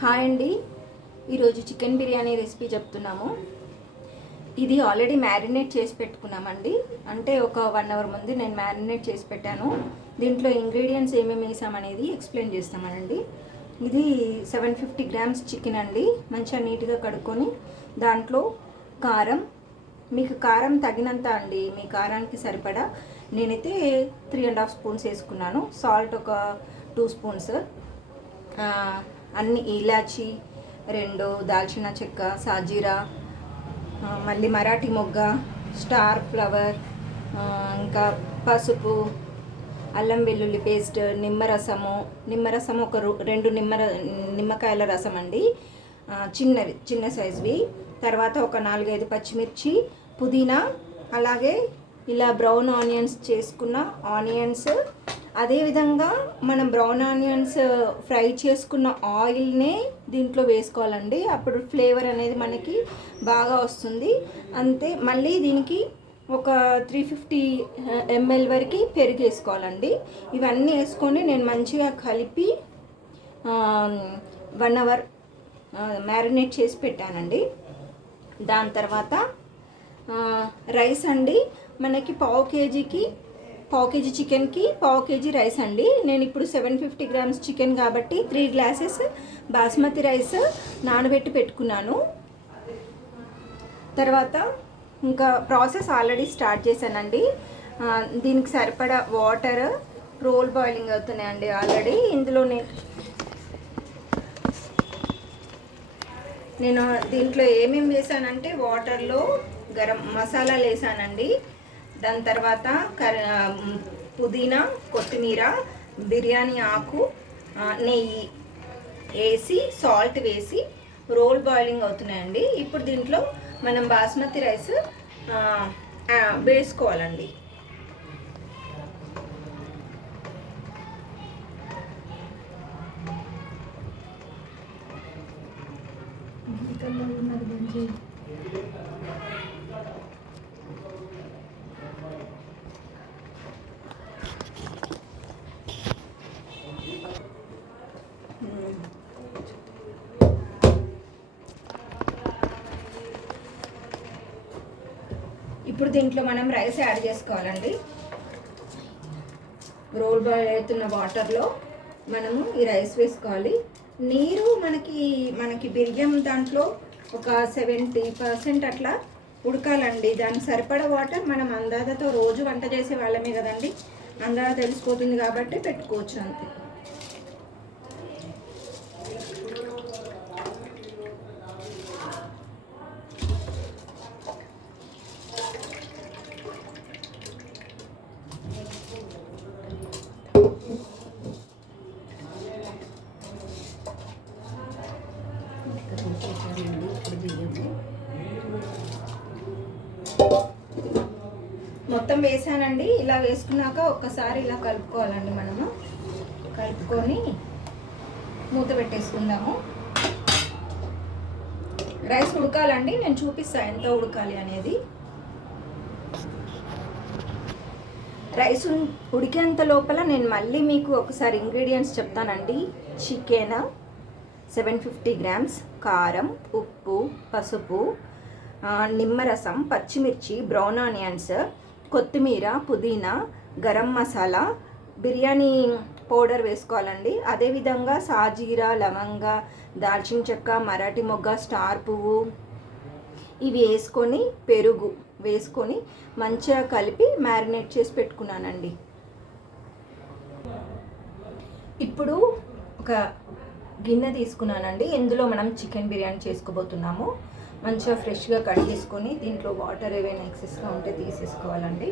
Hi అండి. ఈరోజు chicken biryani recipe చెప్తున్నాము. ఇది ఆల్రెడీ మ్యారినేట్ చేసి పెట్టుకున్నామండి. అంటే ఒక 1 అవర్ ముందు నేను మ్యారినేట్ చేసి పెట్టాను. దీంట్లో ఇంగ్రీడియంట్స్ ఏమేమి వేసామనేది ఎక్స్ప్లెయిన్ చేస్తామనండి. ఇది 750 గ్రామ్స్ చికెన్ అండి. మంచిగా నీట్గా కడుక్కొని దాంట్లో కారం, మీకు కారం తగినంత అండి, మీ కారానికి సరిపడా. నేనైతే 3.5 స్పూన్స్ వేసుకున్నాను. సాల్ట్ ఒక 2 స్పూన్స్, అన్ని ఇలాచి 2, దాల్చిన చెక్క, సాజీరా, మళ్ళీ మరాఠీ మొగ్గ, స్టార్ ఫ్లవర్, ఇంకా పసుపు, అల్లం వెల్లుల్లి పేస్ట్, నిమ్మరసము ఒక 2 నిమ్మకాయల రసం అండి, చిన్న సైజువి. తర్వాత ఒక 4-5 పచ్చిమిర్చి, పుదీనా, అలాగే ఇలా బ్రౌన్ ఆనియన్స్ చేసుకున్న ఆనియన్స్. అదేవిధంగా మనం బ్రౌన్ ఆనియన్స్ ఫ్రై చేసుకున్న ఆయిల్నే దీంట్లో వేసుకోవాలండి. అప్పుడు ఫ్లేవర్ అనేది మనకి బాగా వస్తుంది. అంతే. మళ్ళీ దీనికి ఒక 350 ml వరకు పెరుగు వేసుకోవాలండి. ఇవన్నీ వేసుకొని నేను మంచిగా కలిపి 1 అవర్ మ్యారినేట్ చేసి పెట్టానండి. దాని తర్వాత రైస్ అండి. మనకి పావు కేజీ చికెన్కి పావు కేజీ రైస్ అండి. నేను ఇప్పుడు 750 గ్రామ్స్ చికెన్ కాబట్టి 3 గ్లాసెస్ బాస్మతి రైస్ నానబెట్టి పెట్టుకున్నాను. తర్వాత ఇంకా ప్రాసెస్ ఆల్రెడీ స్టార్ట్ చేశానండి. దీనికి సరిపడా వాటర్ రోల్ బాయిలింగ్ అవుతున్నాయండి ఆల్రెడీ. ఇందులో నేను దీంట్లో ఏమేమి వేసానంటే వాటర్లో గరం మసాలాలు వేసానండి. దాని తర్వాత పుదీనా, కొత్తిమీర, బిర్యానీ ఆకు, నెయ్యి వేసి సాల్ట్ వేసి రోల్ బాయిలింగ్ అవుతున్నాయండి. ఇప్పుడు దీంట్లో మనం బాస్మతి రైస్ వేసుకోవాలండి. ఇప్పుడు దీంట్లో మనం రైస్ యాడ్ చేసుకోవాలండి. రోల్ బాయిల్ అవుతున్న వాటర్లో మనము ఈ రైస్ వేసుకోవాలి. నీరు మనకి బిర్యం దాంట్లో ఒక 70% అట్లా ఉడకాలండి. దానికి సరిపడా వాటర్ మనం అందాజతో రోజు వంట చేసే వాళ్ళమే కదండి, అందాజ తెలిసిపోతుంది కాబట్టి పెట్టుకోవచ్చు అంతే. మొత్తం వేసానండి. ఇలా వేసుకున్నాక ఒక్కసారి ఇలా కలుపుకోవాలండి. మనము కలుపుకొని మూత పెట్టేసుకుందాము. రైస్ ఉడకాలండి. నేను చూపిస్తాను ఎంత ఉడకాలి అనేది. రైస్ ఉడికేంత లోపల నేను మళ్ళీ మీకు ఒకసారి ఇంగ్రీడియంట్స్ చెప్తానండి. చికెన్ 750 గ్రామ్స్, కారం, ఉప్పు, పసుపు, నిమ్మరసం, పచ్చిమిర్చి, బ్రౌన్ ఆనియన్స్, కొత్తిమీర, పుదీనా, గరం మసాలా, బిర్యానీ పౌడర్ వేసుకోవాలండి. అదేవిధంగా సాజీరా, లవంగ, దాల్చిన చెక్క, మరాఠీ మొగ్గ, స్టార్ పువ్వు ఇవి వేసుకొని పెరుగు వేసుకొని మంచిగా కలిపి మ్యారినేట్ చేసి పెట్టుకున్నానండి. ఇప్పుడు ఒక గిన్నె తీసుకున్నానండి. ఇందులో మనం చికెన్ బిర్యానీ చేసుకోబోతున్నాము. మంచిగా ఫ్రెష్గా కడిగేసుకొని దీంట్లో వాటర్ ఏవైనా ఎక్సెస్గా ఉంటే తీసేసుకోవాలండి.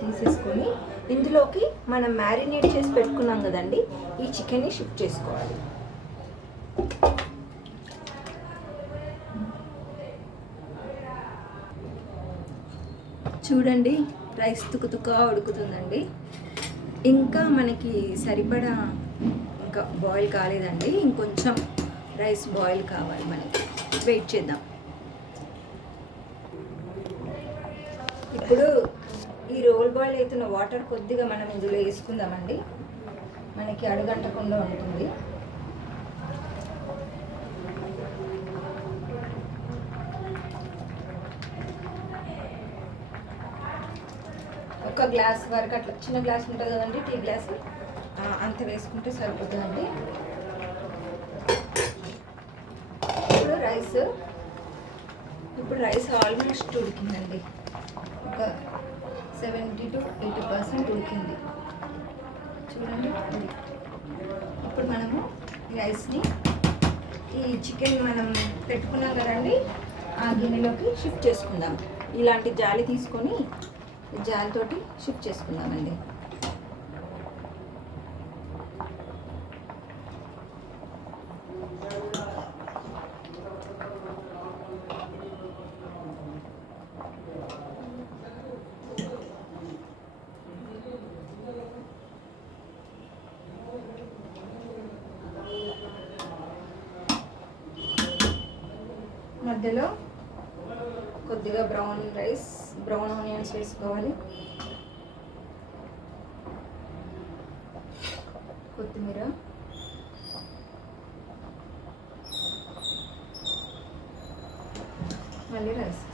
తీసేసుకొని ఇందులోకి మనం మ్యారినేట్ చేసి పెట్టుకున్నాం కదండి, ఈ చికెన్ని షిఫ్ట్ చేసుకోవాలి. చూడండి, రైస్ తుక్కుతుక్కుగా ఉడుకుతుందండి. ఇంకా మనకి సరిపడా ఇంకా బాయిల్ కాలేదండి. ఇంకొంచెం రైస్ బాయిల్ కావాలి మనకి. వెయిట్ చేద్దాం. ఇప్పుడు ఈ రోల్ బాయిల్ అవుతున్న వాటర్ కొద్దిగా మనం ఇందులో వేసుకుందామండి. మనకి అడుగంటకుండా ఉంటుంది. ఒక గ్లాస్ వరకు అట్లా చిన్న గ్లాస్ ఉంటుంది కదండి, టీ గ్లాస్, అంత వేసుకుంటే సరిపోతుందండి. ఇప్పుడు రైస్ ఆల్మోస్ట్ ఉడికిందండి, ఒక 70 to 80% ఉడికింది చూడండి. ఇప్పుడు మనము రైస్ని ఈ చికెన్ మనం పెట్టుకున్నాం కదండి ఆ గిన్నెలోకి షిఫ్ట్ చేసుకుందాం. ఇలాంటి జాలి తీసుకొని జాలితోటి షిఫ్ట్ చేసుకుందామండి. మధ్యలో కొద్దిగా బ్రౌన్ ఆనియన్స్ వేసుకోవాలి, కొత్తిమీర, మళ్ళీ రైస్.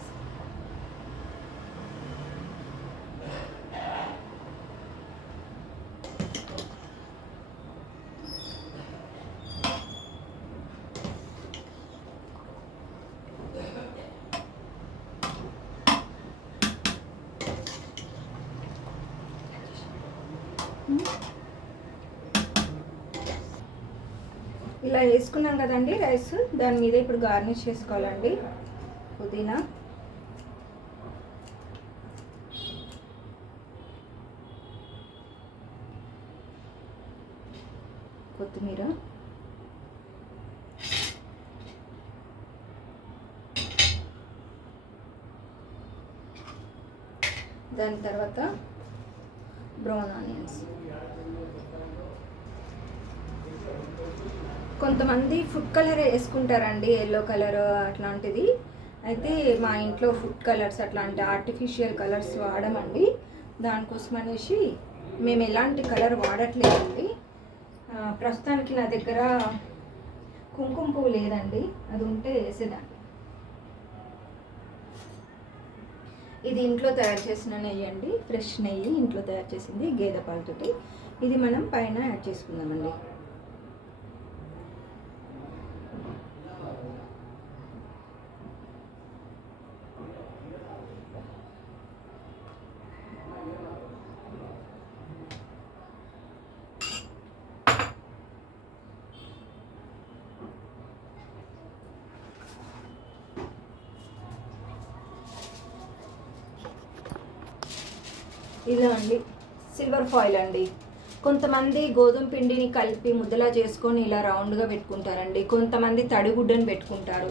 ఇలా వేసుకున్నాం కదండి రైస్, దాని మీద ఇప్పుడు గార్నిష్ చేసుకోవాలండి. పుదీనా, కొత్తిమీర, దాని తర్వాత బ్రౌన్ ఆనియన్స్. కొంతమంది ఫుడ్ కలర్ వేసుకుంటారండి, ఎల్లో కలర్ అట్లాంటిది. అయితే మా ఇంట్లో ఫుడ్ కలర్స్ అట్లాంటి ఆర్టిఫిషియల్ కలర్స్ వాడమండి. దానికోసం అనేసి మేము ఎలాంటి కలర్ వాడట్లేదండి. ప్రస్తుతానికి నా దగ్గర కుంకుమ పువ్వు లేదండి, అది ఉంటే వేసేదాన్ని. ఇది ఇంట్లో తయారు చేసిన నెయ్యి అండి, ఫ్రెష్ నెయ్యి, ఇంట్లో తయారు చేసింది గేదె పాలతోటి. ఇది మనం పైన యాడ్ చేసుకుందామండి. ఇలా అండి సిల్వర్ ఫాయిల్ అండి. కొంతమంది గోధుమ పిండిని కలిపి ముద్దలా చేసుకొని ఇలా రౌండ్గా పెట్టుకుంటారండి, కొంతమంది తడిగుడ్డని పెట్టుకుంటారు.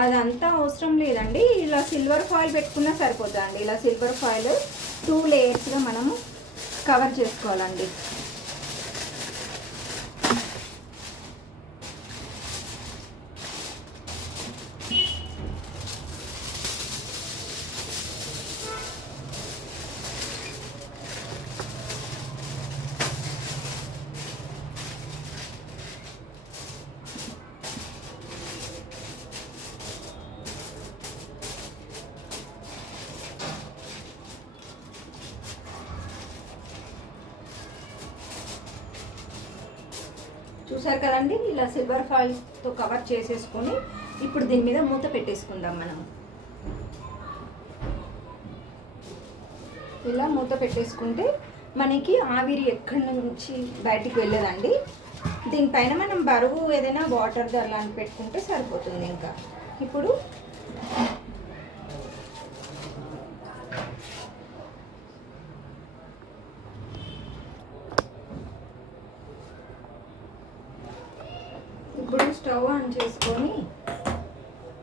అదంతా అవసరం లేదండి, ఇలా సిల్వర్ ఫాయిల్ పెట్టుకున్నా సరిపోతుందండి. ఇలా సిల్వర్ ఫాయిల్ 2 లేయర్స్గా మనము కవర్ చేసుకోవాలండి. చూసారు కదండి, ఇలా సిల్వర్ ఫాయిల్తో కవర్ చేసేసుకొని ఇప్పుడు దీని మీద మూత పెట్టేసుకుందాం మనం. ఇలా మూత పెట్టేసుకుంటే మనకి ఆవిరి ఎక్కడి నుంచి బయటికి వెళ్ళదండి. దీనిపైన మనం బరువు ఏదైనా వాటర్ అలాంటి పెట్టుకుంటే సరిపోతుంది. ఇంకా ఇప్పుడు స్టవ్ ఆన్ చేసుకొని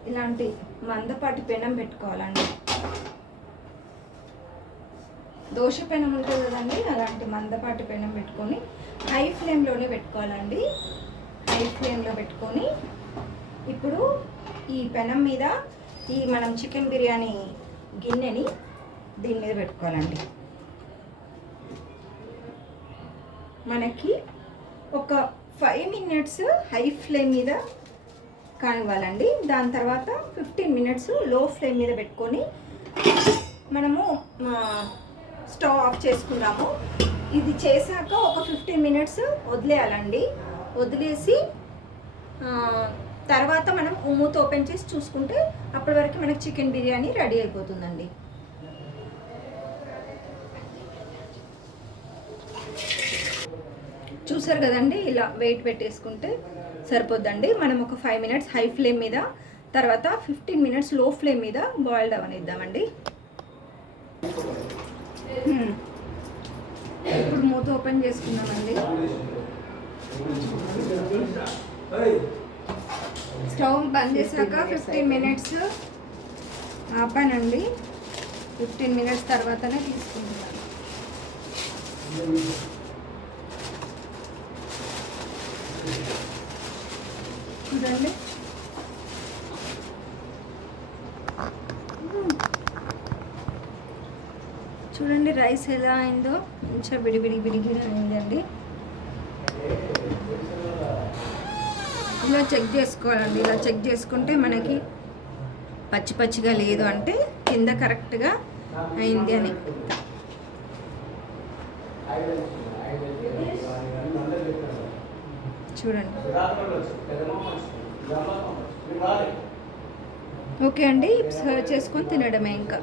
ఇలాంటి మందపాటి పెనం పెట్టుకోవాలండి. దోశ పెనం ఉంటుంది కదండి, అలాంటి మందపాటి పెనం పెట్టుకొని హై ఫ్లేమ్లోనే పెట్టుకోవాలండి. హై ఫ్లేమ్లో పెట్టుకొని ఇప్పుడు ఈ పెనం మీద ఈ మనం చికెన్ బిర్యానీ గిన్నెని దీని మీద పెట్టుకోవాలండి. మనకి ఒక 5 minutes హై ఫ్లేమ్ మీద కానివ్వాలండి. దాని తర్వాత 15 minutes లో ఫ్లేమ్ మీద పెట్టుకొని మనము స్టవ్ ఆఫ్ చేసుకున్నాము. ఇది చేశాక ఒక 15 మినిట్స్ వదిలేయాలండి. వదిలేసి తర్వాత మనం మూత ఓపెన్ చేసి చూసుకుంటే అప్పటి వరకు మనకి చికెన్ బిర్యానీ రెడీ అయిపోతుందండి. చూసారు కదండి, ఇలా వెయిట్ పెట్టేసుకుంటే సరిపోద్దండి. మనం ఒక 5 మినిట్స్ హై ఫ్లేమ్ మీద, తర్వాత 15 మినిట్స్ లో ఫ్లేమ్ మీద బాయిల్డ్ అవనిద్దామండి. ఇప్పుడు మూత ఓపెన్ చేసుకుందామండి. స్టవ్ బంద్ చేశాక 15 మినిట్స్ ఆపానండి. 15 మినిట్స్ తర్వాతనే తీసుకుంటున్నాను. చూడండి, చూడండి రైస్ ఎలా అయిందో, మంచిగా విడిగిన అయిందండి. ఇలా చెక్ చేసుకోవాలండి. ఇలా చెక్ చేసుకుంటే మనకి పచ్చి పచ్చిగా లేదు అంటే కింద కరెక్ట్గా అయింది అని. చూడండి, ఓకే అండి. సర్వ్ చేసుకొని తినడమే ఇంకా.